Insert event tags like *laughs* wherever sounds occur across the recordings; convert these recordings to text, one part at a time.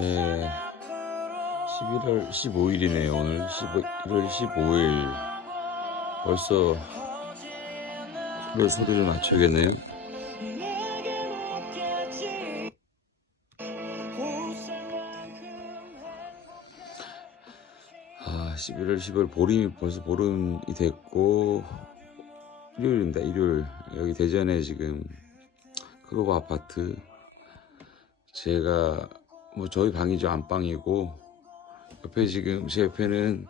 예, 11월 15일이네요. 오늘 11월 15일. 벌써 노래 소리를 맞춰야겠네요. 아, 11월 15일 보름이 벌써 보름이 됐고 일요일입니다. 일요일 여기 대전에 지금 크로버 아파트 제가 뭐 저희 방이죠 안방이고 옆에 지금 제 옆에는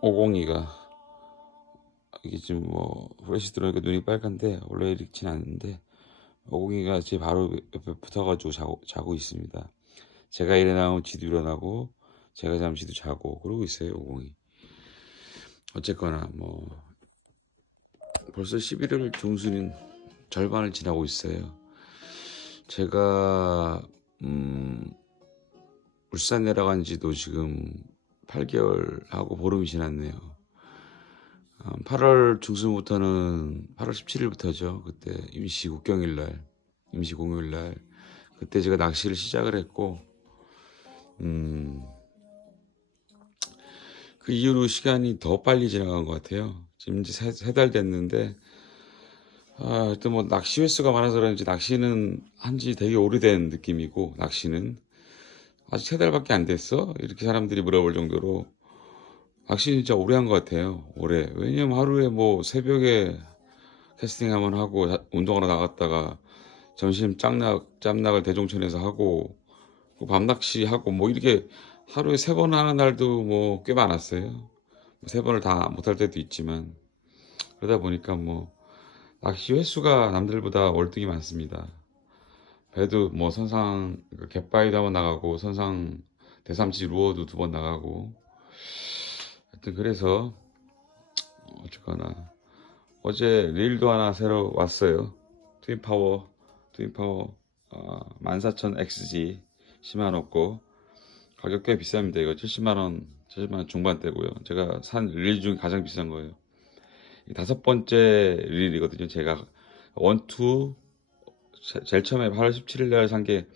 502가 이게 지금 뭐 후레쉬 들어오니까 눈이 빨간데 원래 이렇진 않은데 502가 제 바로 옆에 붙어가지고 자고, 자고 있습니다. 제가 일어나면 지도 일어나고 제가 잠시도 자고 그러고 있어요 502. 어쨌거나 뭐 벌써 11월 중순인 절반을 지나고 있어요. 제가 음, 울산 내려간 지도 지금 8개월 하고 보름이 지났네요. 어, 8월 중순부터는 8월 17일부터죠. 그때 임시 국경일 날, 임시 공휴일 날 그때 제가 낚시를 시작을 했고 음, 그 이후로 시간이 더 빨리 지나간 것 같아요. 지금 이제 세 달 됐는데 아, 하여튼 뭐 낚시 횟수가 많아서 그런지 낚시는 한 지 되게 오래된 느낌이고 낚시는 아직 세 달밖에 안 됐어? 이렇게 사람들이 물어볼 정도로 낚시 진짜 오래 한 것 같아요. 오래. 왜냐면 하루에 뭐 새벽에 캐스팅 한번 하고 자- 운동하러 나갔다가 점심 짱낙 짬낙을 대종천에서 하고 그 밤낚시 하고 뭐 이렇게 하루에 세 번 하는 날도 뭐 꽤 많았어요. 세 번을 다 못할 때도 있지만 그러다 보니까 뭐 낚시 횟수가 남들보다 월등히 많습니다. 배도 뭐 선상 그 갯바위도 한번 나가고 선상 대삼치 루어도 두 번 나가고 하여튼 그래서 어쨌거나 어제 릴도 하나 새로 왔어요. 트윈파워 트윈파워 어, 14,000XG 10만 거 가격 꽤 비쌉니다. 이거 70만 원 70만 원 중반대고요. 제가 산 릴 중에 가장 비싼 거예요. 이 다섯 번째 릴이거든요. 제가 원투 제- 제일 처음에 8월 17일 날 산 게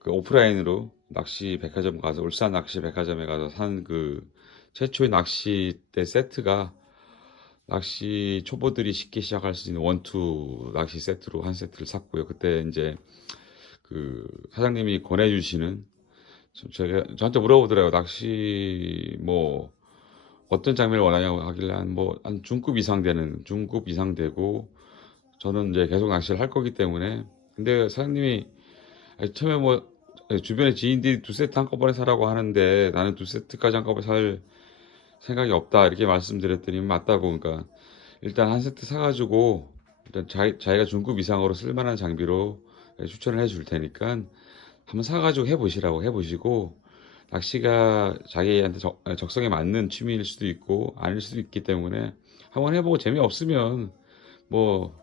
그 오프라인으로 낚시 백화점 가서 울산 낚시 백화점에 가서 산 그 최초의 낚시대 세트가 낚시 초보들이 쉽게 시작할 수 있는 원투 낚시 세트로 한 세트를 샀고요. 그때 이제 그 사장님이 권해 주시는 저- 제가 저한테 물어보더라고요. 낚시 뭐 어떤 장면을 원하냐고 하길래 한뭐한 중급 이상 되는 중급 이상 되고 저는 이제 계속 낚시를 할 거기 때문에. 근데 사장님이 처음에 뭐 주변에 지인들이 두 세트 한꺼번에 사라고 하는데 나는 두 세트까지 한꺼번에 살 생각이 없다 이렇게 말씀드렸더니 맞다고. 그러니까 일단 한 세트 사가지고 일단 자기, 자기가 중급 이상으로 쓸만한 장비로 추천을 해줄 테니까 한번 사가지고 해보시라고 해보시고 낚시가 자기한테 적, 적성에 맞는 취미일 수도 있고 아닐 수도 있기 때문에 한번 해보고 재미없으면 뭐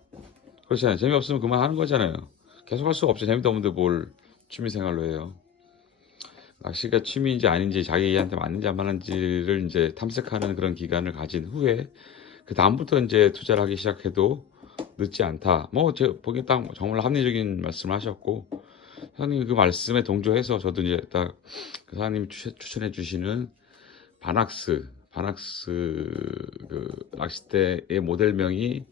그렇잖아요. 재미없으면 그만하는 거잖아요. 계속 할 수가 없죠. 재미도 없는데 뭘 취미 생활로 해요. 낚시가 취미인지 아닌지 자기한테 맞는지 안 맞는지를 이제 탐색하는 그런 기간을 가진 후에 그 다음부터 이제 투자를 하기 시작해도 늦지 않다. 뭐 제 보기엔 딱 정말 합리적인 말씀을 하셨고 사장님 그 말씀에 동조해서 저도 이제 딱 그 사장님이 추- 추천해 주시는 바낙스 바낙스 그 낚싯대의 모델명이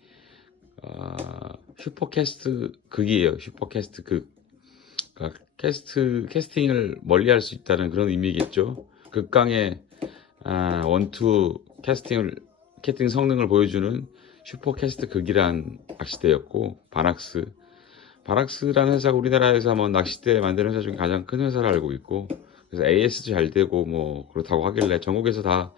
아, 슈퍼캐스트 극이에요. 슈퍼캐스트 극. 그러니까 캐스트 캐스팅을 멀리할 수 있다는 그런 의미겠죠. 극강의 아, 원투 캐스팅을 캐스팅 성능을 보여주는 슈퍼캐스트 극이란 낚싯대였고 바낙스 바락스라는 회사가 우리나라에서 한번 낚싯대 만드는 회사 중에 가장 큰 회사를 알고 있고 그래서 AS도 잘 되고 뭐 그렇다고 하길래 전국에서 다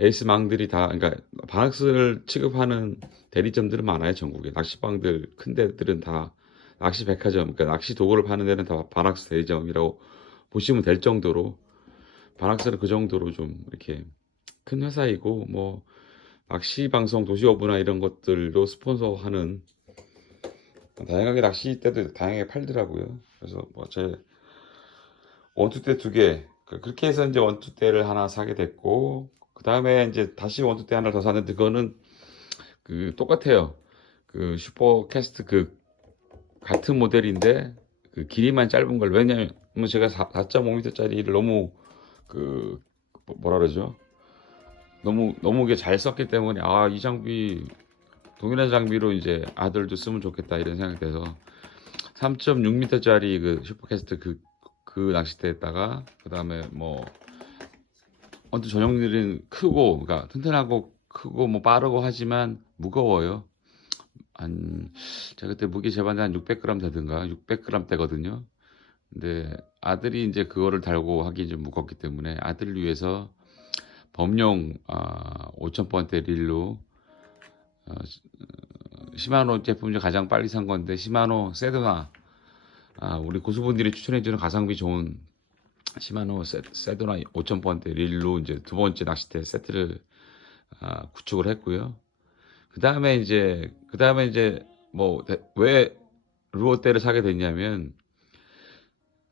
AS 망들이 다 그러니까 바락스를 취급하는 대리점들은 많아요 전국에. 낚시방들 큰 데들은 다 낚시 백화점 그러니까 낚시 도구를 파는 데는 다 바락스 대리점이라고 보시면 될 정도로 바락스는 그 정도로 좀 이렇게 큰 회사이고 뭐 낚시 방송 도시어부나 이런 것들도 스폰서하는 다양하게 낚싯대도 다양하게 팔더라고요. 그래서 뭐 제 원투대 두 개, 그- 그렇게 해서 이제 원투대를 하나 사게 됐고, 그 다음에 이제 다시 원투대 하나 더 샀는데 그거는 그 똑같아요. 그 슈퍼캐스트 그 같은 모델인데 그 길이만 짧은 걸 왜냐면 제가 4.5m짜리를 너무 그 뭐- 뭐라 그러죠? 너무 너무 잘 썼기 때문에 아 이 장비 동일한 장비로 이제 아들도 쓰면 좋겠다 이런 생각이 돼서 3.6m짜리 그 슈퍼캐스트 그, 그 낚싯대에다가 그 다음에 뭐 어떤 전용들은 크고 그러니까 튼튼하고 크고 뭐 빠르고 하지만 무거워요. 한 제가 그때 무게 재봤는데 한 600g 되든가 600g 대거든요. 근데 아들이 이제 그거를 달고 하기 좀 무겁기 때문에 아들을 위해서 범용 아, 5000번대 릴로 어, 시마노 제품 중 가장 빨리 산 건데 시마노 세도나 아, 우리 고수분들이 추천해주는 가성비 좋은 시마노 세, 세도나 5000번대 릴로 이제 두 번째 낚싯대 세트를 아, 구축을 했고요. 그 다음에 이제 그 다음에 이제 뭐 왜 루어대를 사게 됐냐면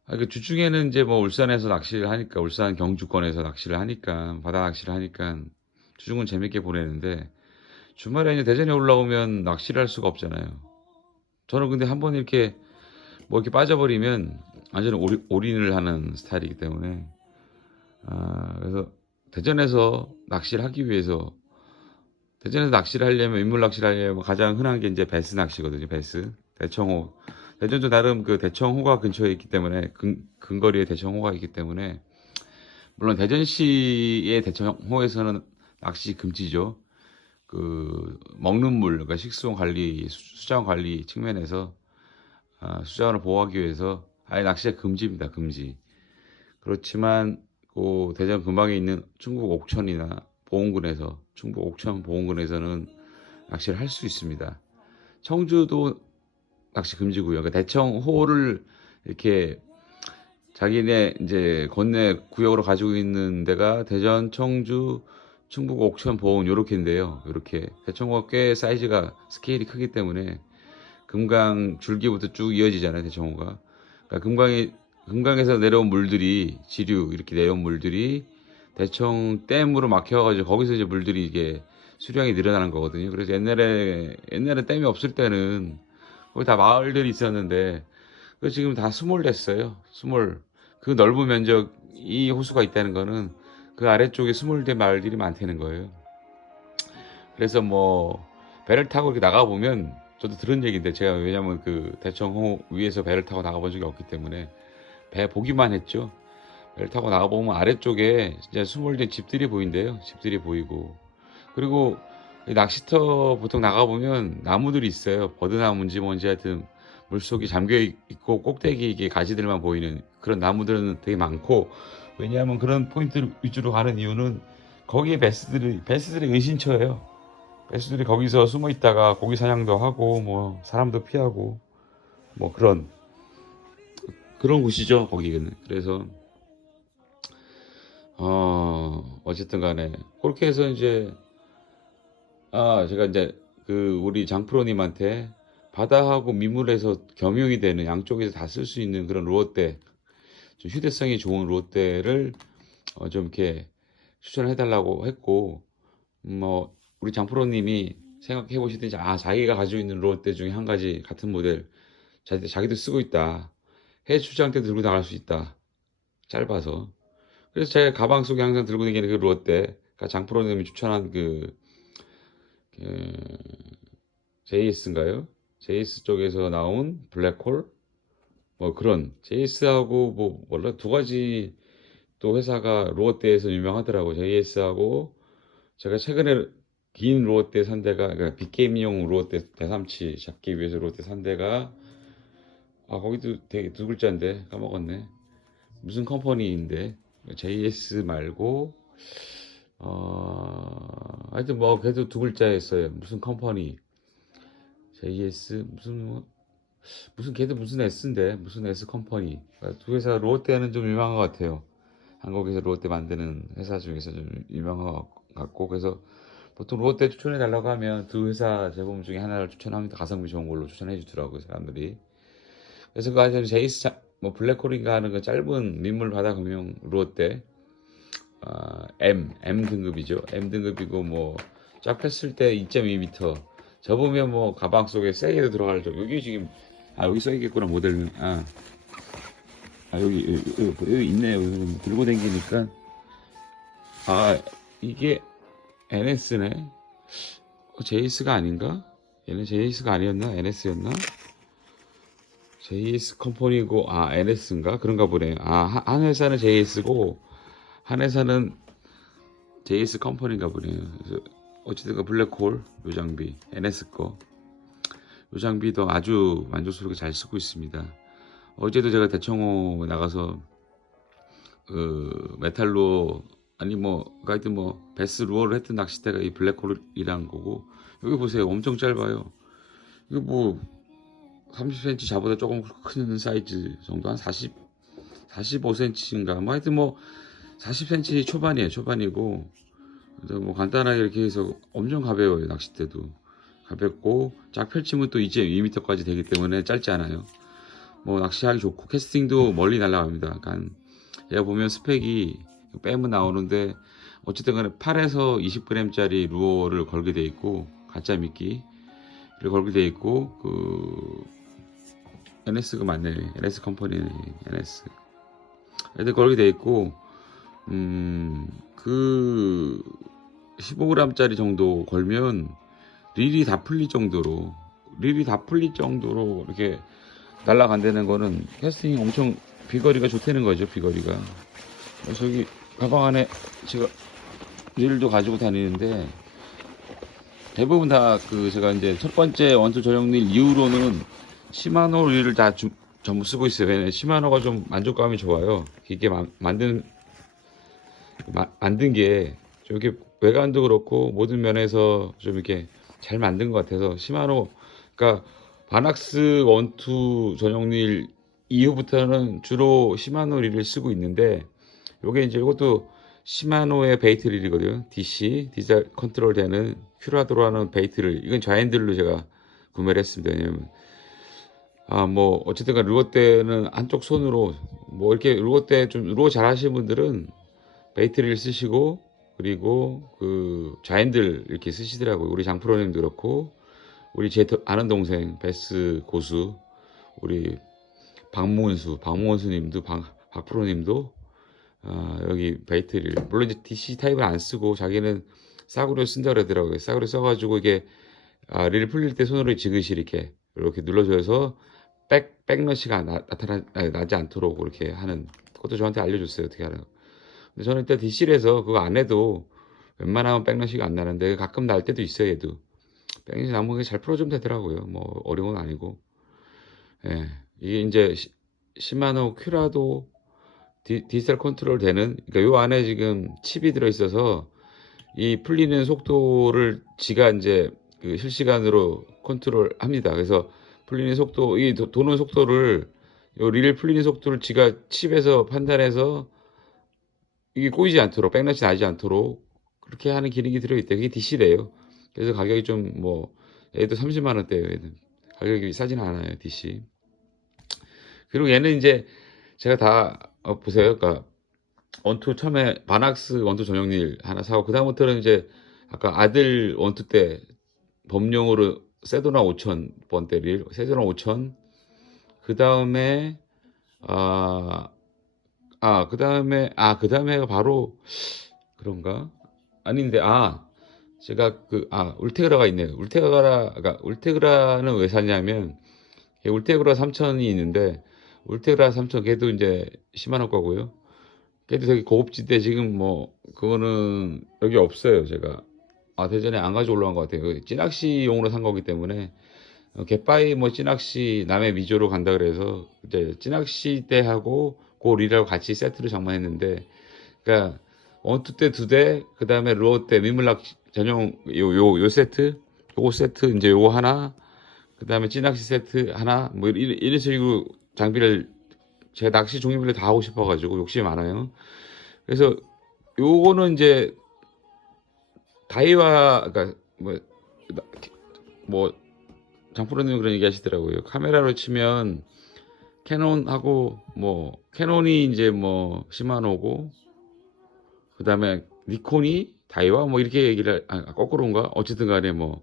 아, 그 주중에는 이제 뭐 울산에서 낚시를 하니까 울산 경주권에서 낚시를 하니까 바다 낚시를 하니까 주중은 재밌게 보내는데 주말에 이제 대전에 올라오면 낚시를 할 수가 없잖아요. 저는 근데 한 번 이렇게 뭐 이렇게 빠져버리면 완전히 올인, 올인을 하는 스타일이기 때문에 아, 그래서 대전에서 낚시를 하기 위해서 대전에서 낚시를 하려면 인물 낚시를 하려면 가장 흔한 게 이제 베스 낚시거든요. 베스 대청호 대전도 나름 그 대청호가 근처에 있기 때문에 근, 근거리에 대청호가 있기 때문에 물론 대전시의 대청호에서는 낚시 금지죠. 그 먹는 물, 그러니까 식수원 관리, 수- 수자원 관리 측면에서 아, 수자원을 보호하기 위해서 아예 낚시가 금지입니다. 금지. 그렇지만 그 대전 근방에 있는 충북 옥천이나 보온군에서 충북 옥천 보온군에서는 낚시를 할 수 있습니다. 청주도 낚시 금지고요. 그러니까 대청호를 이렇게 자기네 이제 건네 구역으로 가지고 있는 데가 대전, 청주, 충북, 옥천, 보은 요렇게인데요. 요렇게 대청호가 꽤 사이즈가 스케일이 크기 때문에 금강 줄기부터 쭉 이어지잖아요. 대청호가. 그러니까 금강에 금강에서 내려온 물들이 지류 이렇게 내려온 물들이 대청 댐으로 막혀가지고 거기서 이제 물들이 이게 수량이 늘어나는 거거든요. 그래서 옛날에 옛날에 댐이 없을 때는 거기 다 마을들이 있었는데 그 지금 다 수몰됐어요. 수몰 그 넓은 면적 이 호수가 있다는 거는 그 아래쪽에 수몰된 마을들이 많다는 거예요. 그래서 뭐 배를 타고 이렇게 나가 보면 저도 들은 얘기인데 제가 왜냐면 그 대청호 위에서 배를 타고 나가본 적이 없기 때문에 배 보기만 했죠. 배를 타고 나가 보면 아래쪽에 진짜 수몰된 집들이 보인대요. 집들이 보이고 그리고 이 낚시터 보통 나가 보면 나무들이 있어요. 버드나무인지 뭔지 하여튼 물속이 잠겨 있고 꼭대기 이게 가지들만 보이는 그런 나무들은 되게 많고 왜냐하면 그런 포인트 위주로 가는 이유는 거기에 베스들이 베스들이 은신처예요. 베스들이 거기서 숨어 있다가 고기 사냥도 하고 뭐 사람도 피하고 뭐 그런 그런 곳이죠 거기는 그래서 어 어쨌든 간에 그렇게 해서 이제 아 제가 이제 그 우리 장프로님한테 바다하고 민물에서 겸용이 되는 양쪽에서 다 쓸 수 있는 그런 루어대 좀 휴대성이 좋은 루어대를 어, 좀 이렇게 추천해 달라고 했고 음, 뭐 우리 장프로님이 생각해 보시든지 아 자기가 가지고 있는 루어대 중에 한 가지 같은 모델 자기, 자기도 쓰고 있다. 해외 출장 때 들고 나갈 수 있다. 짧아서. 그래서 제가 가방 속에 항상 들고 다니는 그 루어대 그러니까 장프로님이 추천한 그, 그 JS인가요? JS 쪽에서 나온 블랙홀? 뭐 그런. JS하고 뭐 원래 두 가지 또 회사가 루어대에서 유명하더라고. JS하고 제가 최근에 긴 루어대 산 데가 그러니까 빅게임용 루어대 대삼치 잡기 위해서 루어대 산 데가 아 거기도 되게 두 글자인데 까먹었네. 무슨 컴퍼니인데? JS 말고 어 하여튼 뭐 그래도 두 글자였어요. 무슨 컴퍼니 JS 무슨 뭐- 무슨 걔도 무슨 S인데 무슨 S 컴퍼니. 그러니까 두 회사 롯데는 좀 유명한 것 같아요. 한국에서 롯데 만드는 회사 중에서 좀 유명한 것 같고 그래서 보통 롯데 추천해 달라고 하면 두 회사 제품 중에 하나를 추천합니다. 가성비 좋은 걸로 추천해 주더라고요 사람들이. 그래서 그 안에 제이스 자- 뭐 블랙홀인가 하는 그 짧은 민물 바다 금융 롯데 아, M M 등급이죠. M 등급이고 뭐 쫙 폈을 때 2.2m 접으면 뭐 가방 속에 세게도 들어갈 정도. 여기 지금 아 여기 써있겠구나 모델명. 아, 아 여기, 여기, 여기, 있네요. 여기 들고 다니니까 아 이게 NS네. JS가 아닌가? 얘는 JS가 아니었나? NS였나? JS 컴퍼니고 아 NS인가? 그런가 보네요. 아한 회사는 JS고 한 회사는 JS 컴퍼니인가 보네요. 그래서 어찌든 그 블랙홀 요 장비 NS 거. 요 장비도 아주 만족스럽게 잘 쓰고 있습니다. 어제도 제가 대청호 나가서 그 메탈로 아니 뭐 하여튼 뭐 베스 루어를 했던 낚싯대가 이 블랙홀이란 거고 여기 보세요 엄청 짧아요. 이거 뭐 30cm 자보다 조금 큰 사이즈 정도 한 40, 45cm인가 뭐 하여튼 뭐 40cm 초반이에요 초반이고 그래서 뭐 간단하게 이렇게 해서 엄청 가벼워요 낚싯대도. 가볍고 쫙 펼치면 또 이제 2m까지 되기 때문에 짧지 않아요. 뭐 낚시하기 좋고 캐스팅도 멀리 날아갑니다. 약간 얘가 보면 스펙이 빼면 나오는데 어쨌든 간에 8에서 20g짜리 루어를 걸게 돼 있고 가짜 미끼를 걸게 돼 있고 그 NS가 맞네. NS 컴퍼니네 NS 애들 걸게 돼 있고 음 그 15g짜리 정도 걸면 릴이 다 풀릴 정도로 릴이 다 풀릴 정도로 이렇게 날아간다는 거는 캐스팅이 엄청 비거리가 좋다는 거죠 비거리가 여기 가방 안에 제가 릴도 가지고 다니는데 대부분 다 그 제가 이제 첫 번째 원투 전용 릴 이후로는 시마노 릴을 다 주- 전부 쓰고 있어요. 시마노가 좀 만족감이 좋아요. 이게 마- 만든 마- 만든 게 저게 외관도 그렇고 모든 면에서 좀 이렇게 잘 만든 것 같아서 시마노 그러니까 바낙스 원투 전용 릴 이후부터는 주로 시마노 릴을 쓰고 있는데 요게 이제 이것도 시마노의 베이트 릴이거든요. DC 디젤 컨트롤 되는 큐라도라는 베이트를 이건 좌핸들로 제가 구매를 했습니다. 왜냐면 아 뭐 어쨌든간 루어 때는 한쪽 손으로 뭐 이렇게 루어 때좀 루어 잘 하시는 분들은 베이트를 쓰시고 그리고 그 좌핸들 이렇게 쓰시더라고요. 우리 장프로님도 그렇고 우리 제 더- 아는 동생 베스 고수 우리 박문수 박문수님도 박 박프로님도 아, 여기 베이트를 물론 이제 DC 타입을 안 쓰고 자기는 싸구려 쓴다 그러더라고요. 싸구려 써가지고 이게 아, 릴 풀릴 때 손으로 지그시 이렇게 이렇게 눌러줘서 백 백러시가 나, 아니, 나지 않도록 이렇게 하는 그것도 저한테 알려줬어요 어떻게 하는. 근데 저는 일단 DC에서 그거 안 해도 웬만하면 백러시가 안 나는데 가끔 날 때도 있어요 얘도. 백러시 나면 잘 풀어주면 되더라고요. 뭐 어려운 건 아니고. 예, 이게 이제 시, 시마노 큐라도 디, 디지털 컨트롤 되는 그러니까 요 안에 지금 칩이 들어 있어서 이 풀리는 속도를 지가 이제 그 실시간으로 컨트롤 합니다. 그래서 풀리는 속도 이 도, 도는 속도를 요 릴 풀리는 속도를 지가 칩에서 판단해서 이게 꼬이지 않도록 백러시 나지 않도록 그렇게 하는 기능이 들어 있대. 그게 DC래요. 그래서 가격이 좀 뭐 얘도 30만 원대예요. 얘는 가격이 싸지는 않아요. DC. 그리고 얘는 이제 제가 다 어, 보세요. 그러니까 원투 처음에 바낙스 원투 전용릴 하나 사고 그 다음부터는 이제 아까 아들 원투 때 범용으로 세도나 5천 번대 릴 세도나 5천 그 다음에 아, 아, 그 다음에, 아, 그 다음에가 바로, 그런가? 아닌데, 아, 제가 그, 아, 울테그라가 있네요. 울테그라, 그러니까 울테그라는 왜 샀냐면, 걔 울테그라 3000이 있는데, 울테그라 3000, 걔도 이제 10만원 거고요. 걔도 되게 고급지대 지금 뭐, 그거는 여기 없어요, 제가. 아, 대전에 안 가지고 올라간 것 같아요. 그 찌낚시용으로 산 거기 때문에, 어, 갯바위 뭐 찌낚시 남해 미조로 간다 그래서 이제 찌낚시 때 하고 그 릴하고 같이 세트로 장만했는데 그러니까 원투 때 두 대, 그 다음에 루어 때 민물낚 전용 요 요 요 세트, 요거 세트 이제 요거 하나, 그 다음에 찌낚시 세트 하나 뭐 이런, 이런 식으로 장비를 제가 낚시 종류별로 다 하고 싶어가지고 욕심이 많아요. 그래서 요거는 이제 다이와 그러니까 뭐 뭐 장프로님 그런 얘기 하시더라고요. 카메라로 치면 캐논하고 뭐 캐논이 이제 뭐 시마노고 그다음에 니콘이 다이와 뭐 이렇게 얘기를 아, 거꾸로인가? 어쨌든 간에 뭐.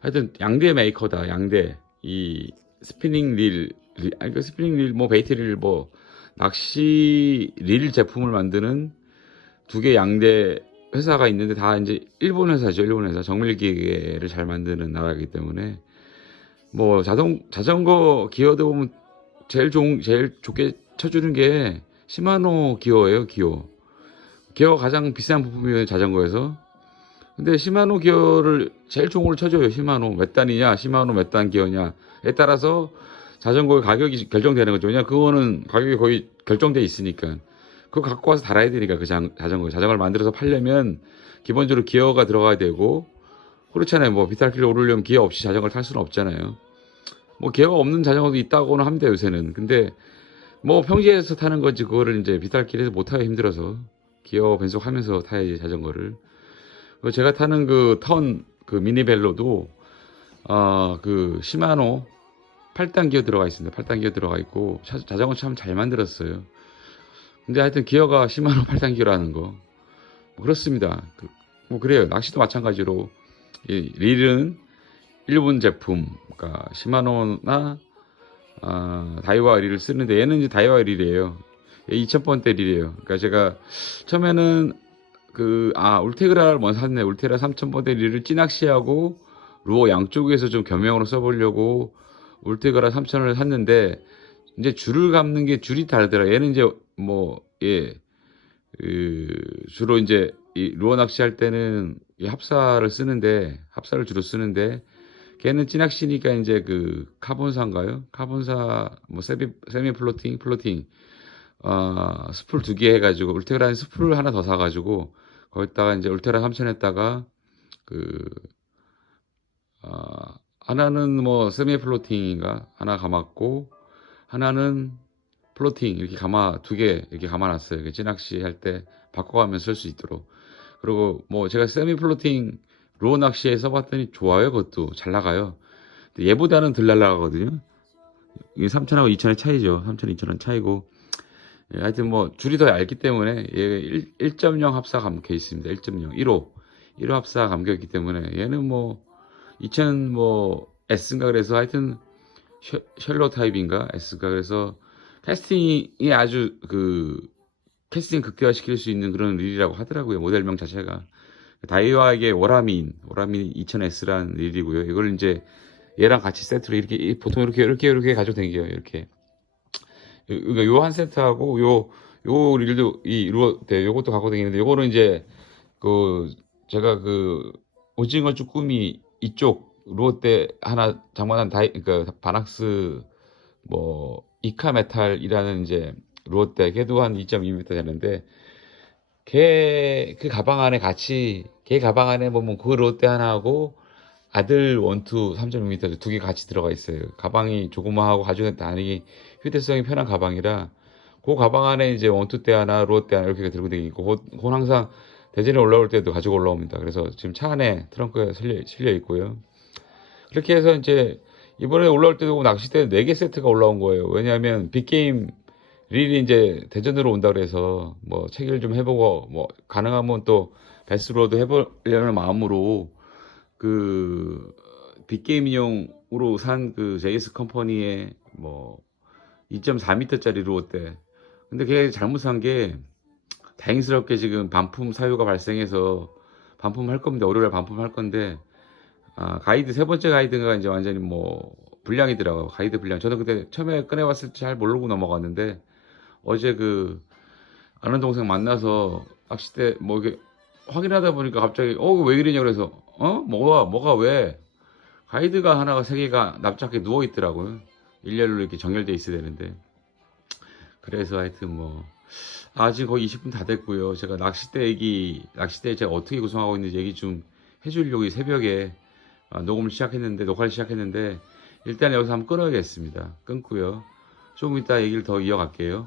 하여튼 양대 메이커다 양대. 이 스피닝 릴, 릴 아니 그 스피닝 릴, 뭐 베이트 릴, 뭐 낚시 릴 제품을 만드는 두 개 양대 회사가 있는데 다 이제 일본 회사죠. 일본 회사. 정밀 기계를 잘 만드는 나라이기 때문에. 뭐 자동 자전거 기어도 보면 제일 좋은 제일 좋게 쳐주는 게 시마노 기어예요. 기어. 기어 가장 비싼 부품이에요. 자전거에서. 근데 시마노 기어를 제일 좋은 걸 쳐줘요. 시마노 몇 단이냐, 시마노 몇 단 기어냐에 따라서 자전거의 가격이 결정되는 거죠. 왜냐 그거는 가격이 거의 결정돼 있으니까 그거 갖고 와서 달아야 되니까 그 자, 자전거 자전거를 만들어서 팔려면 기본적으로 기어가 들어가야 되고 그렇잖아요. 뭐 비탈길을 오르려면 기어 없이 자전거를 탈 수는 없잖아요. 뭐 기어가 없는 자전거도 있다고는 합니다 요새는. 근데 뭐 평지에서 타는 거지 그거를 이제 비탈길에서 못 타기 힘들어서 기어 변속하면서 타야지 자전거를. 그리고 제가 타는 그 턴 그 미니벨로도 어그 시마노 8단 기어 들어가 있습니다. 8단 기어 들어가 있고 자, 자전거 참 잘 만들었어요. 근데 하여튼 기어가 시마노 *laughs* 8단 기어라는 거 뭐 그렇습니다. 그, 뭐 그래요. 낚시도 마찬가지로 이 릴은 일본 제품, 그러니까 시마노나 아, 다이와 릴을 쓰는데 얘는 이제 다이와 릴이에요. 2000번대 릴이에요. 그러니까 제가 처음에는 그, 아, 울테그라를 먼저 샀네. 울테라 3000번대 릴을 찌낚시하고 루어 양쪽에서 좀 겸용으로 써보려고 울테그라 3000을 샀는데 이제 줄을 감는 게 줄이 다르더라. 얘는 이제 뭐, 예, 그, 주로 이제 이 루어 낚시할 때는 이 합사를 쓰는데, 합사를 주로 쓰는데, 걔는 찌낚시니까 이제 그 카본사인가요? 카본사, 뭐 세미, 세미 플로팅, 플로팅, 어, 스풀 두 개 해가지고, 울테그라는 스풀 하나 더 사가지고, 거기다가 이제 울테라 3000에다가 그, 어, 하나는 뭐 세미 플로팅인가 하나 감았고 하나는 플로팅 이렇게 감아 두 개 이렇게 감아놨어요. 찌낚시 할 때 바꿔가면 쓸수 있도록. 그리고 뭐 제가 세미 플로팅 로어 낚시에 써봤더니 좋아요. 그것도 잘 나가요. 얘보다는 덜 날라가거든요. 이게 3천하고 2천의 차이죠. 3천, 2천원 차이고. 예, 하여튼 뭐 줄이 더 얇기 때문에 얘 1.0 합사 감겨 있습니다. 1.0, 1호, 1호 합사 감겨 있기 때문에 얘는 뭐 2000 뭐 S인가 그래서 하여튼 셔- 셜로 타입인가 S가 그래서 캐스팅이 아주 그 캐스팅 극대화시킬 수 있는 그런 릴이라고 하더라고요. 모델명 자체가 다이와에게 오라민, 오라민 2000S라는 릴이고요. 이걸 이제 얘랑 같이 세트로 이렇게 보통 이렇게 이렇게 이렇게 가지고 다녀요. 이렇게 그러니까 요 한 세트하고 요 요 릴도 이 루어 네, 요것도 갖고 다니는데 요거는 이제 그 제가 그 오징어 쭈꾸미 이쪽 루어 때 하나 장만한 다이 그러니까 바낙스 뭐 이카 메탈이라는 이제 루어 때 걔도 한 2.2m 되는데 걔 그 가방 안에 같이 걔 가방 안에 보면 그 루어 때 하나하고 아들 원투 3.6m 두 개 같이 들어가 있어요. 가방이 조그마하고 가지고 다니기 휴대성이 편한 가방이라 그 가방 안에 이제 원투 때 하나, 때 하나 이렇게 들고 다니고 그건 항상 대전에 올라올 때도 가지고 올라옵니다. 그래서 지금 차 안에 트렁크에 실려, 실려 있고요. 그렇게 해서 이제 이번에 올라올 때도 낚싯대 4개 세트가 올라온 거예요. 왜냐하면 빅게임 릴이 이제 대전으로 온다 그래서 뭐 체결 좀 해보고 뭐 가능하면 또 베스로도 해보려는 마음으로 그 빅게임용으로 산 그 JS 컴퍼니의 뭐 2.4m짜리 루어대. 근데 걔 잘못한 게 다행스럽게 지금 반품 사유가 발생해서 반품할 겁니다. 월요일에 반품할 건데 아, 가이드 세 번째 가이드가 이제 완전히 뭐 불량이더라고요. 가이드 불량. 저는 그때 처음에 꺼내봤을 때 잘 모르고 넘어갔는데 어제 그 아는 동생 만나서 낚싯대 뭐 이게 확인하다 보니까 갑자기 어 왜 이러냐 그래서 어 뭐가 뭐가 왜 가이드가 하나가 세 개가 납작하게 누워 있더라고요. 일렬로 이렇게 정렬돼 있어야 되는데 그래서 하여튼 뭐 아직 거의 20분 다 됐고요. 제가 낚싯대 얘기 낚싯대 제가 어떻게 구성하고 있는지 얘기 좀 해주려고 이 새벽에 아, 녹음을 시작했는데 녹화를 시작했는데 일단 여기서 한번 끊어야겠습니다. 끊고요. 조금 이따 얘기를 더 이어갈게요.